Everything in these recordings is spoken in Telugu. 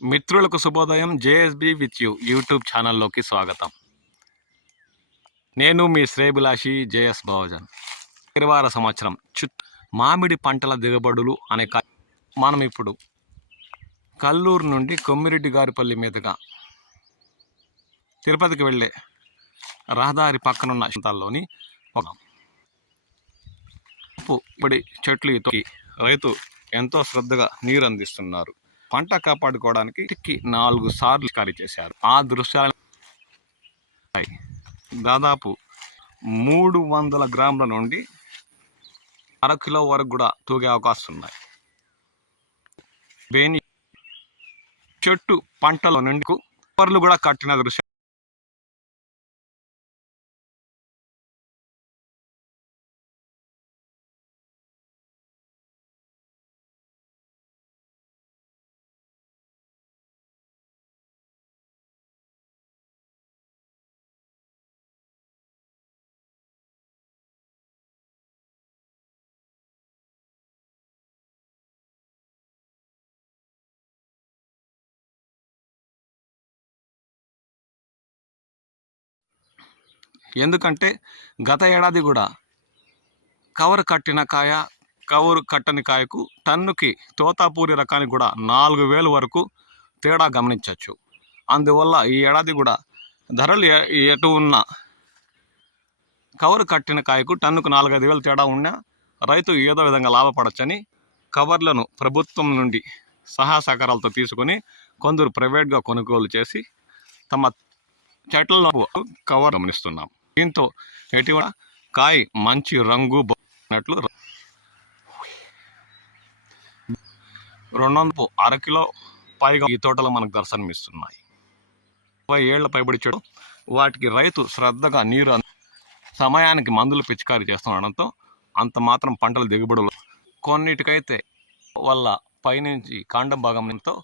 మిత్రులకు శుభోదయం. జేఎస్బీ విత్ యూ యూట్యూబ్ ఛానల్లోకి స్వాగతం. నేను మీ శ్రేభిలాషి జేఎస్ బహుజన్. 20వ సంవత్సరం మామిడి పంటల దిగుబడులు అనే మనం ఇప్పుడు కల్లూరు నుండి కొమ్మిరెడ్డి గారిపల్లి మీదుగా తిరుపతికి వెళ్ళే రహదారి పక్కనున్న ప్రాంతాల్లోని ఒక ఇప్పుడు చెట్లు రైతు ఎంతో శ్రద్ధగా నీరు అందిస్తున్నారు. పంట కాపాడుకోవడానికి 4 సార్లు ఖాళీ చేశారు. ఆ దృశ్యాలు దాదాపు 300 గ్రాముల నుండి 1/2 కిలో వరకు కూడా తూగే అవకాశం ఉన్నాయి. బేని చెట్టు పంటల నుండి కవర్లు కూడా కట్టిన దృశ్యం ఎందుకంటే గత ఏడాది కూడా కవర్ కట్టని కాయకు టన్నుకి తోతాపూరి రకానికి కూడా 4,000 వరకు తేడా గమనించవచ్చు. అందువల్ల ఈ ఏడాది కూడా ధరలు ఎటు ఉన్న కవర్ కట్టిన కాయకు టన్నుకు 4-5 వేలు తేడా ఉన్నా రైతు ఏదో విధంగా లాభపడచ్చని కవర్లను ప్రభుత్వం నుండి సహాయ సహకారాలతో తీసుకొని కొందరు ప్రైవేట్గా కొనుగోలు చేసి తమ చెట్లలో కవర్ గమనిస్తున్నాం. దీంతో ఎటువంటి కాయ మంచి రంగు బొన్నట్లు 200 1/2 కిలో పైగా ఈ తోటలో మనకు దర్శనమిస్తున్నాయి. 20 ఏళ్ల పైబడి చెడు వాటికి రైతు శ్రద్ధగా నీరు సమయానికి మందులు పిచికారీ చేస్తుండడంతో అంత మాత్రం పంటల దిగుబడులు కొన్నిటికైతే వల్ల పైనుంచి కాండం భాగంతో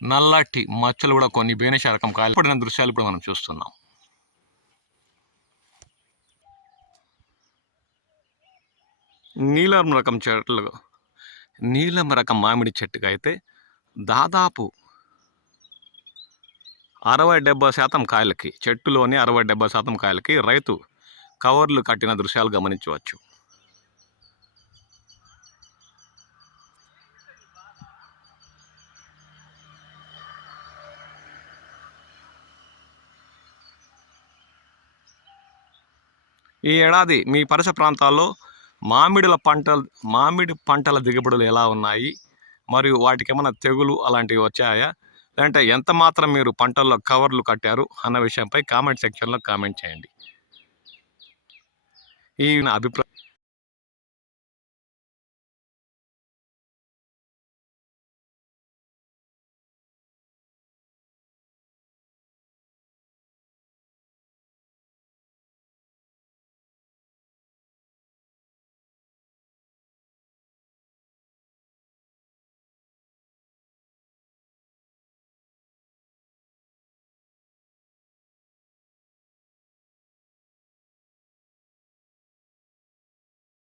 నల్లటి మచ్చలు కూడా కొన్ని బేనిష రకం కాయలు పడిన దృశ్యాలు ఇప్పుడు మనం చూస్తున్నాం. నీలం రకం మామిడి చెట్టుకు అయితే దాదాపు 60-70% కాయలకి చెట్టులోని 60-70% కాయలకి రైతు కవర్లు కట్టిన దృశ్యాలు గమనించవచ్చు. ఈ ఏడాది మీ పరిసర ప్రాంతాల్లో మామిడి పంటల దిగుబడులు ఎలా ఉన్నాయి, మరియు వాటికి ఏమైనా తెగులు అలాంటివి వచ్చాయా, లేదంటే ఎంత మాత్రం మీరు పంటల్లో కవర్లు కట్టారు అన్న విషయంపై కామెంట్ సెక్షన్లో కామెంట్ చేయండి. ఈ నా అభిప్రాయం